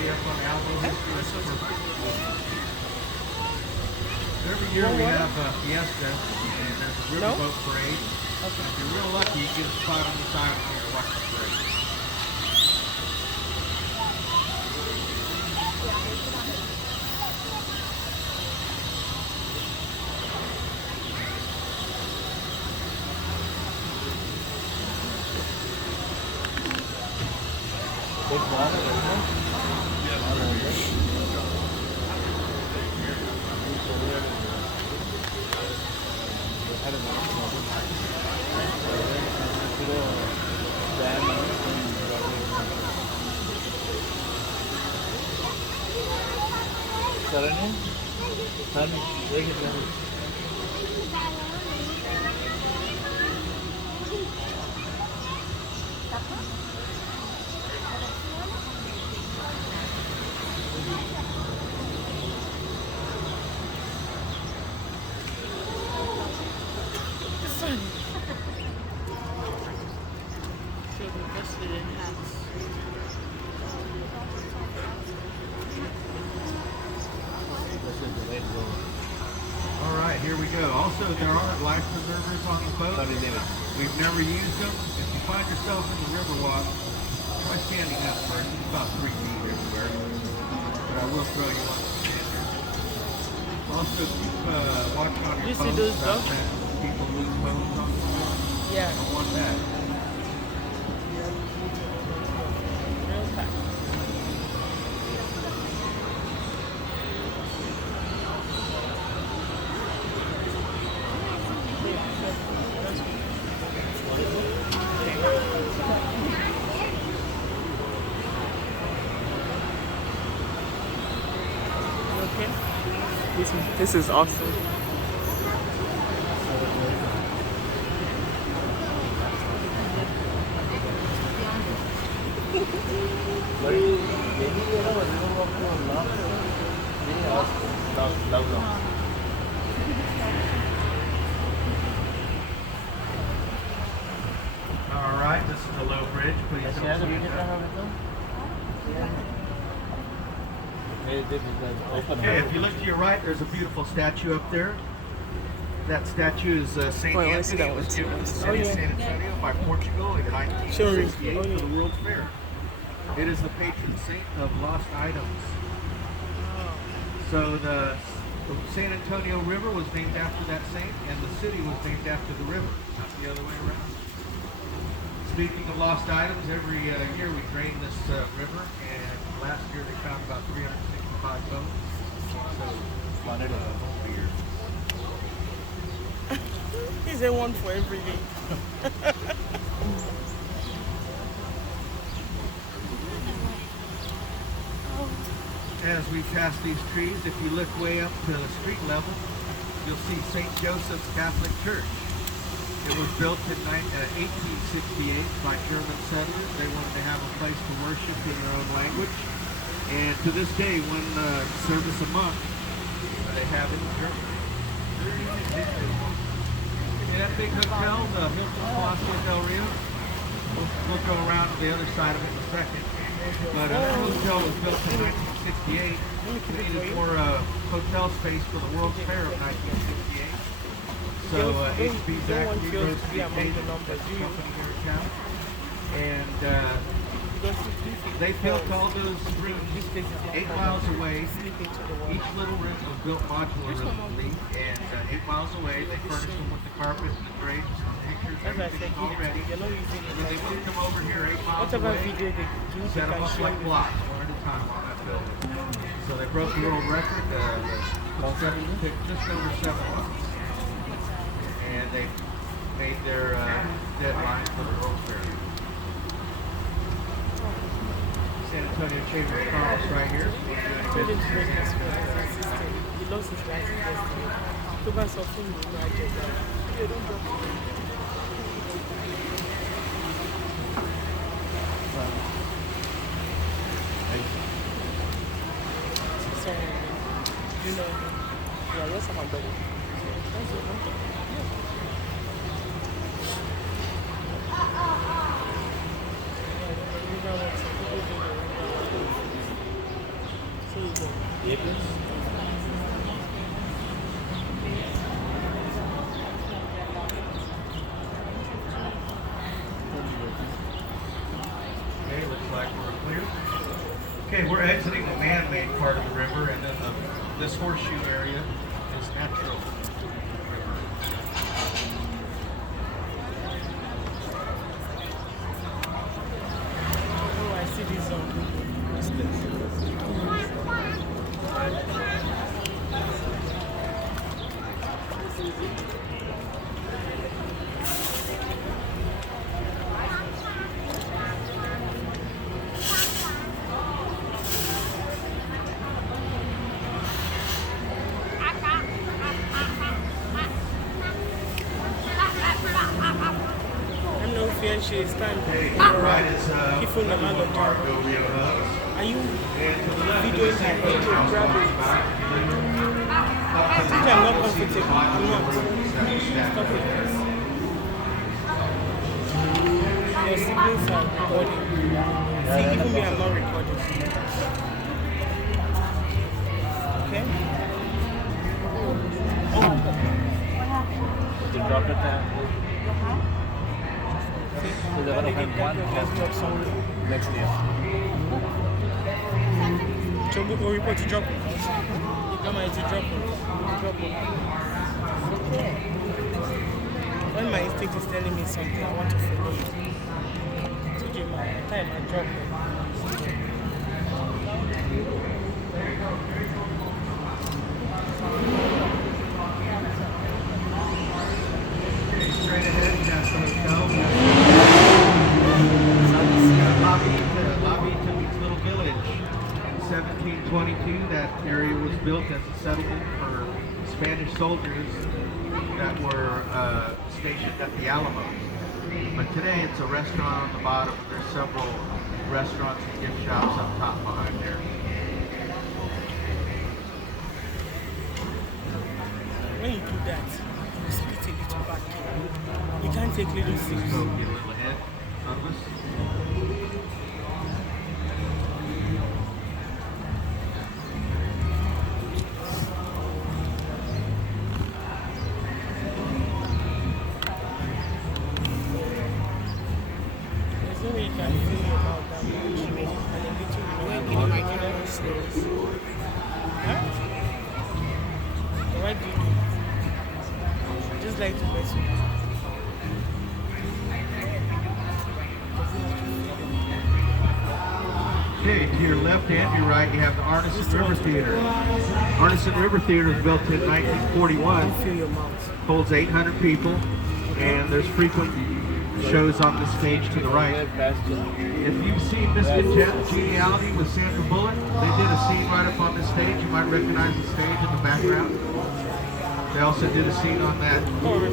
study up on Alamo history. Every year we have Fiesta, and there's a riverboat parade. Okay. If you're real lucky, you get a spot on the side and watch the parade. All right, here we go. Also, there are life preservers on the boat. We've never used them. If you find yourself in the river walk, try standing up first. It's about 3 feet everywhere. But I will throw you on the standard. Also, keep watching on your phones. Those dogs? People lose phones on the boat. Yeah. Don't want that. This is awesome. All right, this is the low bridge. Please don't stand Okay, if you look to your right, there's a beautiful statue up there. That statue is St. Anthony. It was given to the city of San Antonio by Portugal in 1968 for the World's Fair. It is the patron saint of lost items. So the San Antonio River was named after that saint, and the city was named after the river, not the other way around. Speaking of lost items, every year we drain this river, and last year they found about 365 bones. So, fun it up over here. Is there one for every day? As we pass these trees, if you look way up to the street level, you'll see St. Joseph's Catholic Church. It was built in 1868 by German settlers. They wanted to have a place to worship in their own language. And to this day, when service a monk, they have it in German. In that big hotel, the Hilton Palacio Del Rio, we'll go around to the other side of it in a second. But that hotel was built in 1968. It needed more hotel space for the World's Fair of 1968. So HB Zachary Rose Street made the company here in town. And they built all those rooms 8 miles away. Each little room was built modularly, and 8 miles away they furnished them with the carpet and the drapes and the pictures, everything already. And then they moved them over here 8 miles away, set them up like blocks, one at a time on that building. So they broke the world record, took just over 7 months. And they made their deadline for the World's Fair. San Antonio Chamber of Commerce right here. You know, yeah, that's my buddy. Okay, looks like we're clear. Okay, we're exiting the man-made part of the river, and then this horseshoe area is natural river. Oh, I see this what's I'm no fear she is time. Okay, right is People no matter Marco Rio Hubs. Are you And to the left is videoing the St. my Louis House grab going it? back. I think I'm not comfortable. I'm not. Stop it. Your siblings are recording. See, even me, I'm not recording. Okay? They dropped it down. So they're gonna have one Just drop something. next year. Chombo go report to drop it. Come on, to drop it. Drop it. When my instinct is telling me something, I want to follow it. So give my time and drop it. Straight ahead, you got some hotel. Lobby to Beach Little Village. In 1722, that area was built as a settlement for Spanish soldiers that were stationed at the Alamo. But today it's a restaurant on the bottom. There's several restaurants and gift shops up top behind there. When you do that, you split a little back. You can't take little things. So get a little ahead of us. There's no way you can fill your mouth that much. And a little, you know, huh? What do you do? I just like to mess with you. Okay, to your left and your right, you have the Artisan River Theater. Artisan River Theater was built in 1941, Fill your mouth. holds 800 people, and there's frequent shows on the stage to the right. If you've seen Miss Congeniality with Sandra Bullock, they did a scene right up on the stage. You might recognize the stage in the background. They also did a scene on that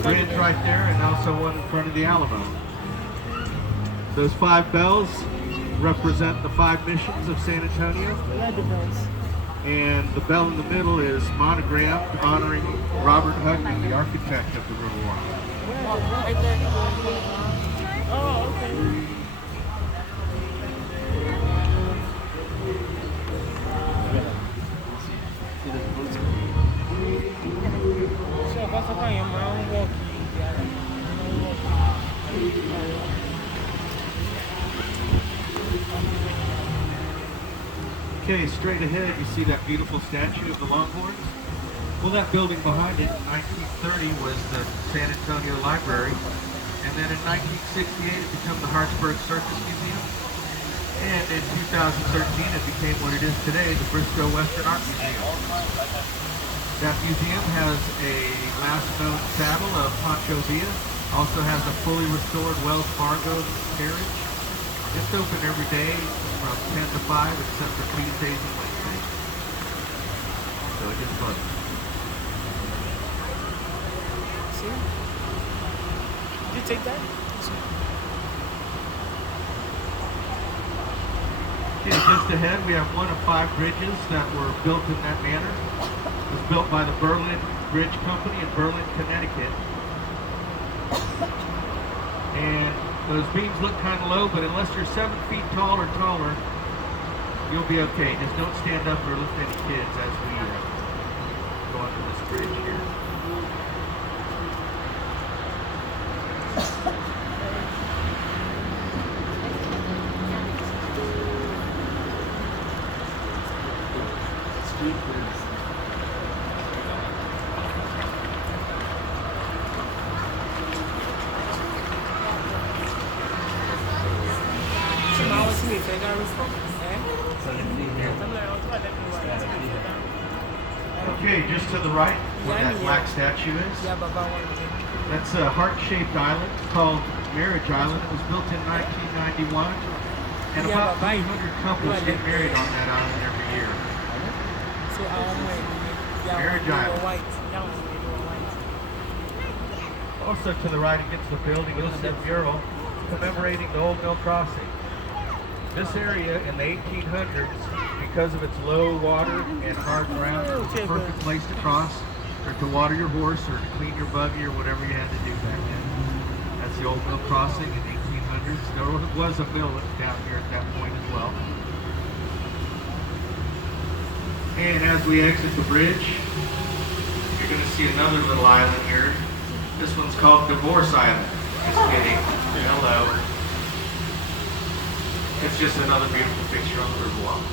bridge right there, and also one in front of the Alamo. Those 5 bells represent the 5 missions of San Antonio, Where are the bells? and the bell in the middle is monogrammed honoring Robert Hugby, the architect of the Riverwalk. Right there. Oh, okay. See the boots? So, what's up on your mom walking? Okay, straight ahead you see that beautiful statue of the Longhorns. Well, that building behind it in 1930 was the San Antonio Library, and then in 1968 it became the Hartsburg Circus Museum, and in 2013 it became what it is today, the Briscoe Western Art Museum. That museum has a last known saddle of Pancho Villa, also has a fully restored Wells Fargo carriage. It's open every day from 10 to 5 except for Tuesdays and Wednesdays. So it is fun. See? Did you take that? Okay, just ahead we have one of 5 bridges that were built in that manner. It was built by the Berlin Bridge Company in Berlin, Connecticut. And those beams look kind of low, but unless you're 7 feet tall or taller, You'll be okay. Just don't stand up or lift any kids as we go under this bridge here. Street foods. Tomorrow Smith, I got Okay, just to the right, where that black statue is, Yeah, Baba one. that's a heart-shaped island called Marriage Island. It was built in 1991, and Yeah, about Baba. 300 couples get married on that island every year. So I went. Yeah, Marriage they were Island. white. Yeah, they were white. Also to the right against the building is a mural commemorating the Old Mill Crossing. This area in the 1800s, because of its low water and hard ground, was the perfect place to cross, or to water your horse, or to clean your buggy, or whatever you had to do back then. That's the Old Mill Crossing in the 1800s. There was a mill down here at that point as well. And as we exit the bridge, you're going to see another little island here. This one's called Divorce Island. Just kidding. Hello. It's just another beautiful picture on the Riverwalk.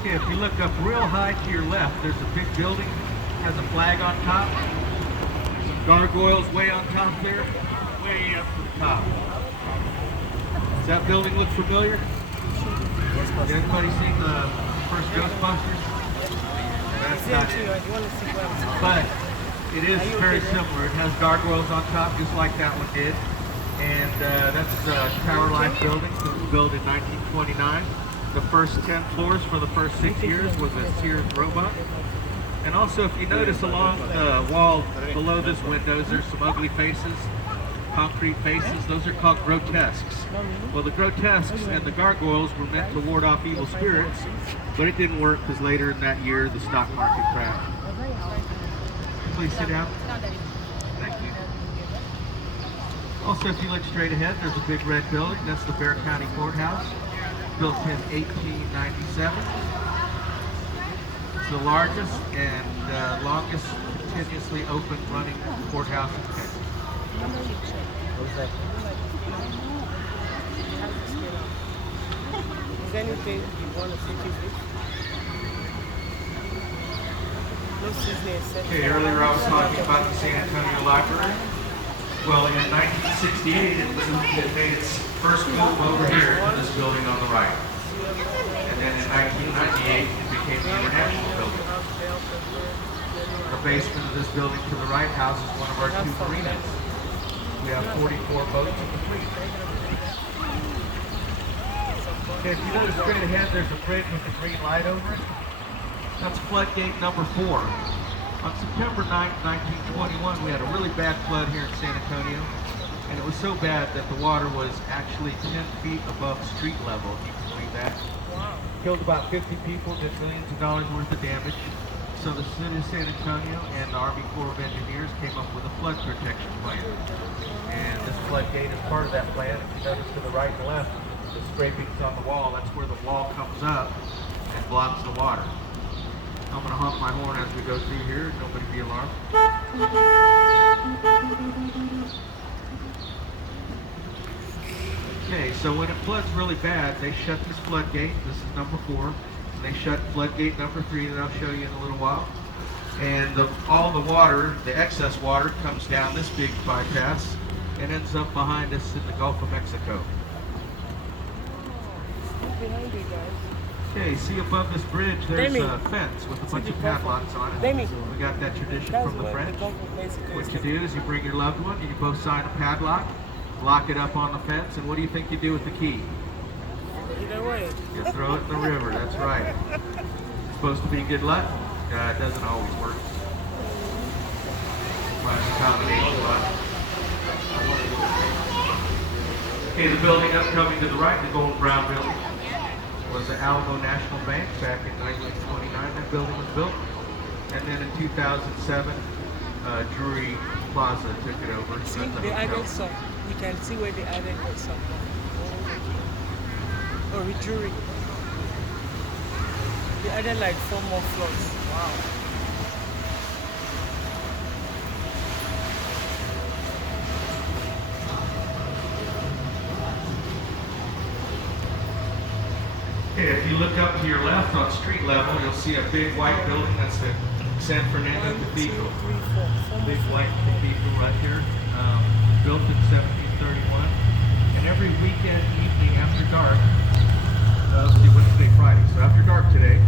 Okay, if you look up real high to your left, there's a big building, has a flag on top. Some gargoyles way on top there, way up to the top. Does that building look familiar? Has anybody seen the first Ghostbusters? That's not it. You want to see what I'm But it is very similar. It has gargoyles on top, just like that one did. And that's Tower Life building. It was built in 1929. The first 10 floors for the first 6 years was a Sears robot. And also, if you notice along the wall below this windows, there's some ugly faces, concrete faces. Those are called grotesques. Well, the grotesques and the gargoyles were meant to ward off evil spirits, but it didn't work because later in that year, the stock market crashed. Please sit down. Thank you. Also, if you look straight ahead, there's a big red building. That's the Bexar County Courthouse, built in 1897. It's the largest and longest continuously open running courthouse in Texas. Is there anything you want to see with? No business. Okay, earlier I was talking about the San Antonio Library. Well, in 1968, it made its first move over here to this building on the right. And then in 1998, it became the International Building. The basement of this building to the right houses one of our two marinas. We have 44 boats in the fleet. Okay, if you notice straight ahead, there's a bridge with a green light over it. That's floodgate number 4. On September 9, 1921, we had a really bad flood here in San Antonio. And it was so bad that the water was actually 10 feet above street level, if you can believe that. Wow. Killed about 50 people, did millions of dollars worth of damage. So the city of San Antonio and the Army Corps of Engineers came up with a flood protection plan. And this floodgate is part of that plan. If you notice to the right and left, the scrapings on the wall, that's where the wall comes up and blocks the water. I'm going to honk my horn as we go through here. Nobody be alarmed. Okay, so when it floods really bad, they shut this floodgate. This is number 4. And they shut floodgate number 3 that I'll show you in a little while. And all the water, the excess water, comes down this big bypass and ends up behind us in the Gulf of Mexico. Behind you guys. Okay, see above this bridge, there's Demi. a fence with a bunch of padlocks on it. Demi. We got that tradition That's from the where French. the Gulf of Mexico What is. you do is you bring your loved one and you both sign a padlock, lock it up on the fence, and what do you think you do with the key? Either way. You throw it in the river, that's right. It's supposed to be good luck. It doesn't always work. But it's a combination of luck. Okay, the building up coming to the right, the golden brown building. was the Alamo National Bank back in 1929. That building was built. And then in 2007, Drury Plaza took it over. See, That's the they hotel. added some. You can see where they added some. Oh, with Drury. They added like 4 more floors. Wow. Okay, if you look up to your left on street level, you'll see a big white building. That's the San Fernando 1, 2, 3, Cathedral. 4. Big white cathedral right here, built in 1731. And every weekend evening after dark, let's see, Wednesday, Friday. So after dark today,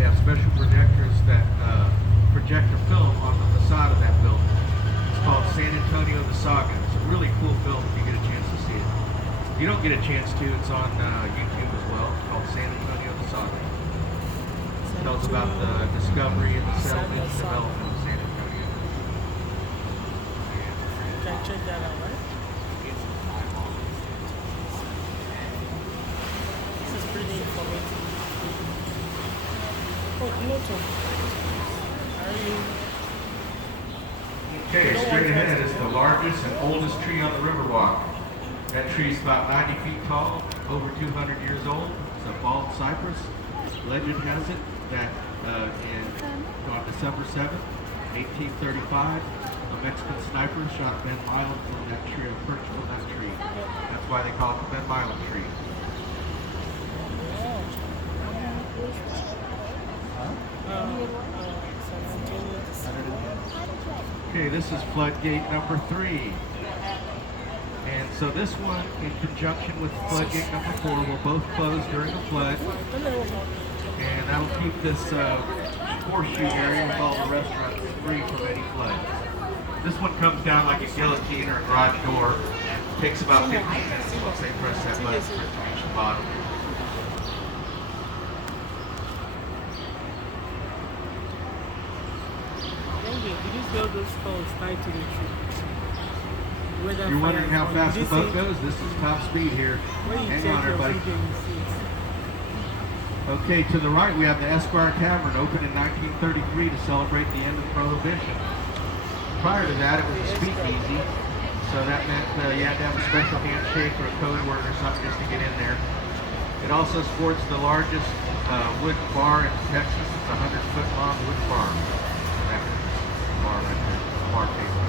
they have special projectors that project a film on the facade of that building. It's called San Antonio the Saga. It's a really cool film if you get a chance to see it. If you don't get a chance to, it's on YouTube as well. It's called San Antonio the Saga. It tells about the discovery and the settlement and development of San Antonio. You can check that out, right? This is pretty informative. Oh, Noto. Are you? Okay, straight ahead is the largest and oldest tree on the Riverwalk. That tree is about 90 feet tall, over 200 years old. It's a bald cypress. Legend has it that on December 7th, 1835, a Mexican sniper shot Ben Milam from that tree, perched from that tree. That's why they call it the Ben Milam tree. Okay, this is floodgate number 3. And so this one, in conjunction with floodgate number 4, will both close during the flood. And that'll keep this horseshoe area with all the restaurants free from any flood. This one comes down like a guillotine or a garage door. It takes about 15 minutes once they press that button for it to reach the bottom. Did you build those poles tied to the tree? You're wondering how fast the boat goes? This is top speed here. Hang on, everybody. Okay, to the right we have the Esquire Tavern, opened in 1933 to celebrate the end of Prohibition. Prior to that, it was a speakeasy, so that meant you had to have a special handshake or a code word or something just to get in there. It also sports the largest wooden bar in Texas. It's a 100-foot long wooden bar. That bar right there, bar table.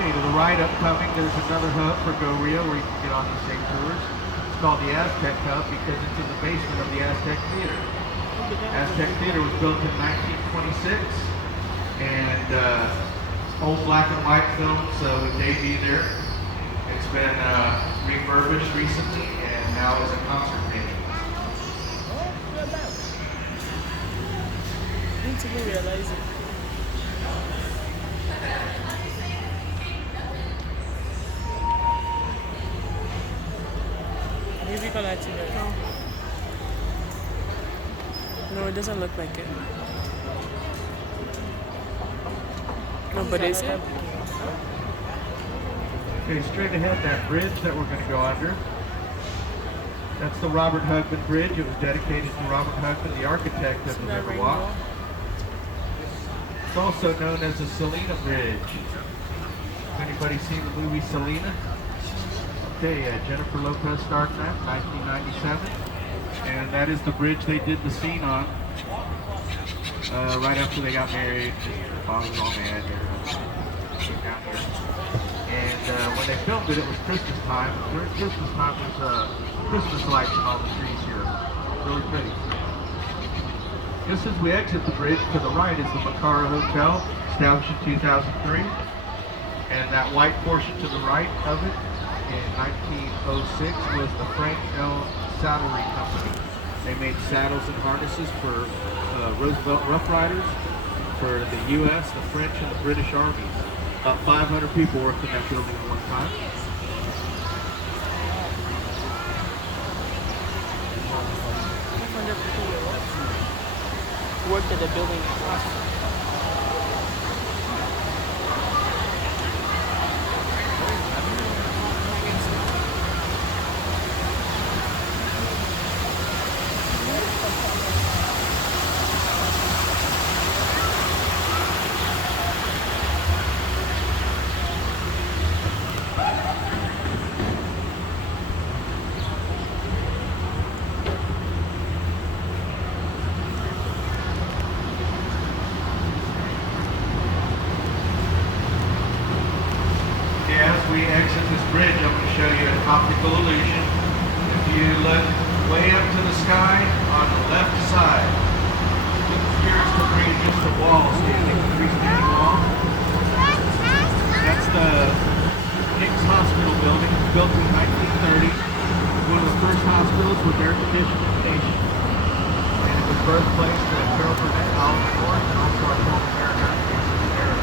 Okay, to the right upcoming, there's another hub for Go Rio where you can get on these same tours. It's called the Aztec Hub because it's in the basement of the Aztec Theater. Aztec Theater was built in 1926, and old black and white films would debut there. It's been refurbished recently and now is a concert venue. I didn't even realize it. Maybe you can activate. No, it doesn't look like it. No, but is it? Okay, straight ahead, that bridge that we're going to go under. That's the Robert Hugman Bridge. It was dedicated to Robert Hugman, the architect of the Riverwalk. It's also known as the Selena Bridge. Anybody seen the movie Selena? Okay, Jennifer Lopez starred in that, 1997. And that is the bridge they did the scene on. Right after they got married, the father was all mad. Down here. And when they filmed it, it was Christmas time. During Christmas time, there's Christmas lights on all the trees here. Really pretty. Just as we exit the bridge, to the right is the Macara Hotel, established in 2003. And that white portion to the right of it, in 1906, was the Frank L. Saddlery Company. They made saddles and harnesses for Roosevelt Rough Riders, for the U.S., the French, and the British armies. About 500 people worked in that building at one time. Worked at the building. we exit this bridge, I'm going to show you an optical illusion. If you look way up to the sky on the left side, it appears to be just a wall standing, a freestanding wall. That's the Hicks Hospital building, built in 1930. One of the first hospitals with air conditioning patients. And it was birthplace to Carol Burnett, Oliver North, and also our former mayor, Eric.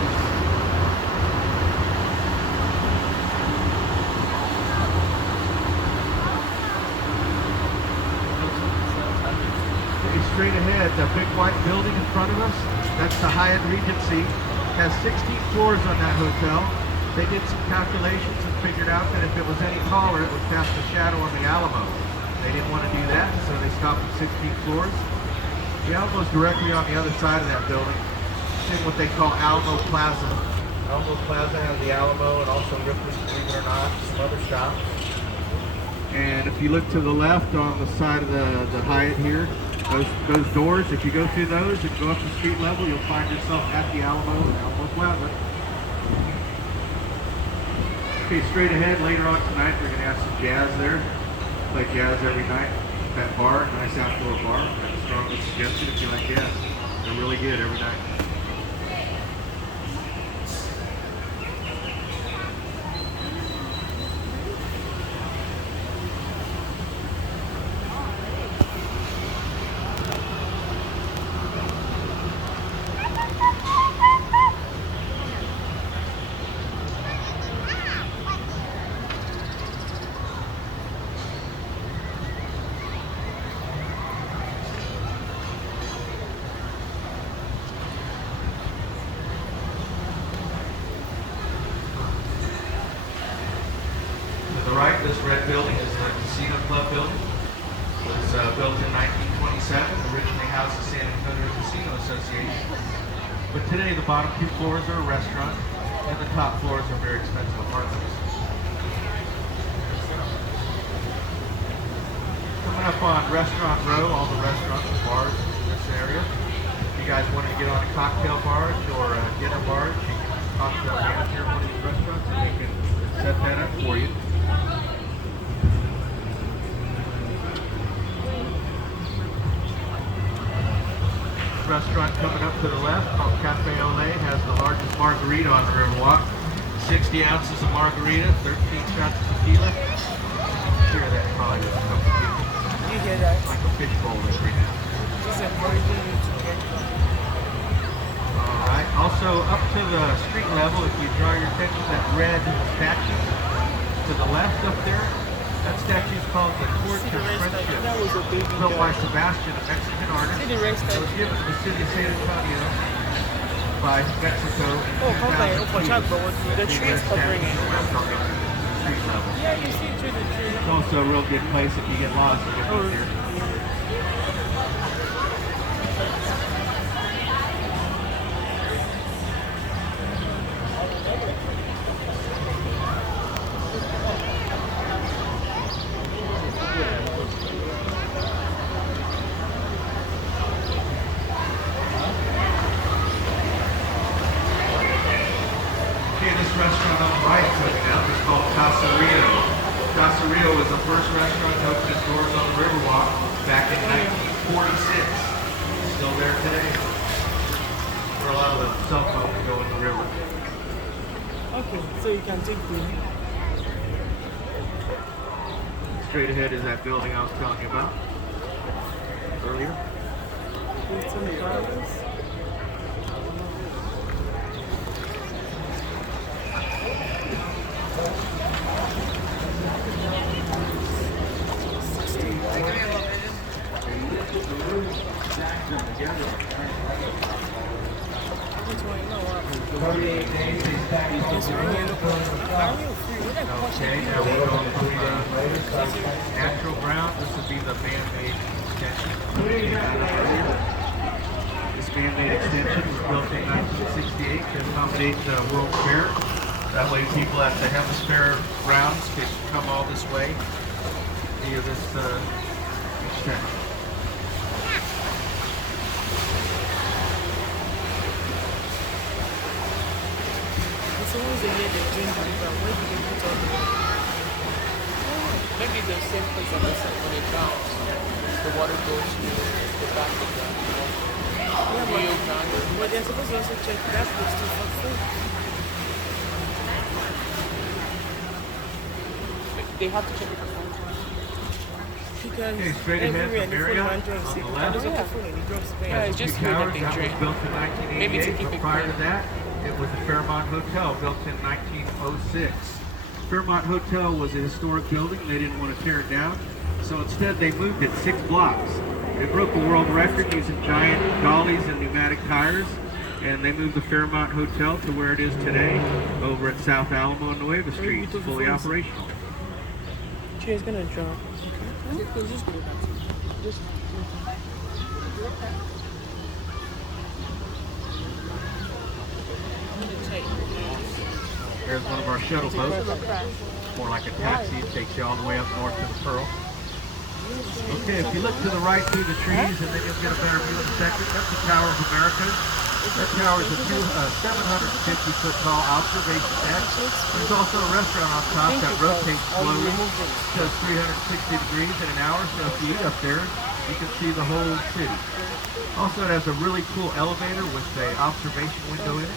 Straight ahead, the big white building in front of us, that's the Hyatt Regency. Has 16 floors on that hotel. They did some calculations and figured out that if it was any taller, it would cast a shadow on the Alamo. They didn't want to do that, so they stopped at 16 floors. The Alamo's directly on the other side of that building. It's in what they call Alamo Plaza. Alamo Plaza has the Alamo and also Ripley's, believe it or not, some other shops. And if you look to the left on the side of the Hyatt here, those doors, if you go through those and go up to street level, you'll find yourself at the Alamo and Alamo Plaza. Okay, straight ahead, later on tonight, we're going to have some jazz there. Play jazz every night. That bar, nice outdoor bar. I strongly suggest it if you like jazz. They're really good every night. Right, this red building is the Casino Club building. It was built in 1927, originally housed the San Antonio Casino Association. But today the bottom two floors are a restaurant and the top floors are very expensive apartments. Coming up on Restaurant Row, all the restaurants and bars in this area. If you guys wanted to get on a cocktail barge or a dinner barge, you can talk to the manager of one of these restaurants and they can set that up for you. Restaurant coming up to the left called Cafe Olé has the largest margarita on the Riverwalk. 60 ounces of margarita, 13 shots of tequila. Sure, that probably doesn't come to people. You hear that? Like a fishbowl right now. Just encouraging you to get them. Alright, also up to the street level, if you draw your attention to that red statue to the left up there, that statue is called the Torch of Friendship. That was a baby Built girl. by Sebastian, a Mexican artist. See the red It was statue? given to the city of San Antonio by Mexico in Oh, come by, 2002. the trees covering it. Street level. Yeah, you see through the trees. It's also a real good place if you get lost. You get Oh, up here. Restaurant on the right coming up is called Casa Rio. Casa Rio was the first restaurant to open its doors on the Riverwalk back in 1946. Still there today. Where a lot of the cell phones go in the river. Okay, so you can take the... Straight ahead is that building I was telling you about earlier. $18. Okay, now we're going from natural ground. This would be the man-made extension. This man-made extension was built in 1968 to accommodate the World Fair. That way people at the Hemisphere grounds could come all this way via this extension. It's So once a year they drain the river, where do they put all the water? Maybe the same place that they said when it drowns. The water goes to the back of the Rio Grande. But they're supposed to also check that place too for food. They have to check it for food. Because Okay, straight ahead everywhere from the food Marriott man drinks on it. the And left. those are the food and it drops very Yeah, it's Two just weird that Towers, they that was drink. built in Maybe to 1988, keep but it prior clean. to that, it was the Fairmont Hotel, built in 1906. Fairmont Hotel was a historic building. They didn't want to tear it down, so instead they moved it 6 blocks. It broke a world record using giant dollies and pneumatic tires, and they moved the Fairmont Hotel to where it is today, over at South Alamo and Nueva Street. It's fully operational. She's gonna drown. Just go back. Just There's one of our shuttle boats. More like a taxi. It takes you all the way up north to the Pearl. Okay, if you look to the right through the trees, and then you'll get a better view in a second. That's the Tower of America. That tower is a 750-foot tall observation deck. There's also a restaurant on top that rotates slowly, does 360 degrees in an hour. So if you eat up there, you can see the whole city. Also, it has a really cool elevator with an observation window in it.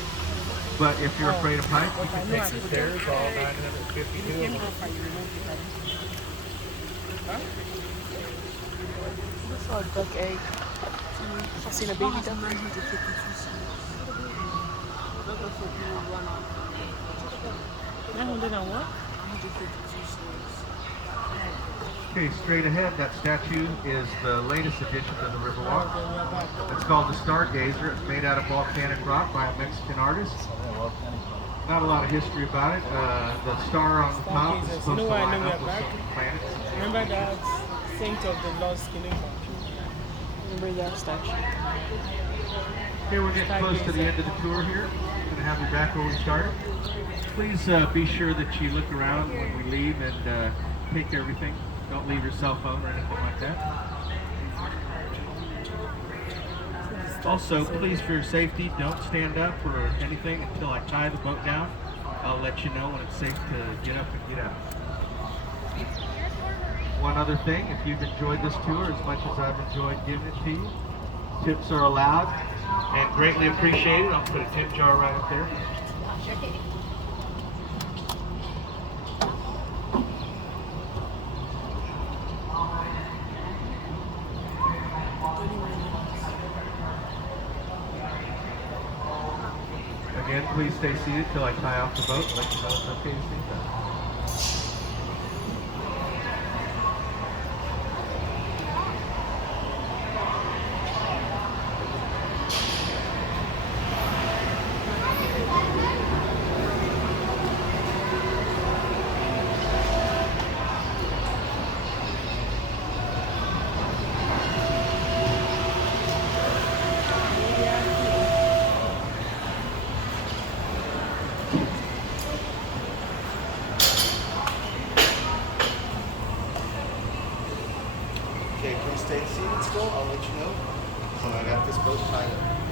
But if you're afraid of heights, you can take the stairs, all 952 of them. I saw a duck egg. I've seen a baby duck. 900 and what? Okay, straight ahead, that statue is the latest addition to the Riverwalk. It's called the Stargazer. It's made out of volcanic rock by a Mexican artist. Not a lot of history about it. The star on the top is supposed to line up with some planets. Remember that Saint of the Lost Kingdom? Remember that statue? Okay, we're getting close to the end of the tour here. Going to have you back where we started. Please be sure that you look around when we leave and take everything. Don't leave your cell phone or anything like that. Also, please, for your safety, don't stand up or anything until I tie the boat down. I'll let you know when it's safe to get up and get out. One other thing, if you've enjoyed this tour as much as I've enjoyed giving it to you, tips are allowed and greatly appreciated. I'll put a tip jar right up there. Again, please stay seated till I tie off the boat and let you know it's okay to stand up. Okay, please stay seated still. I'll let you know when I got this boat tied up.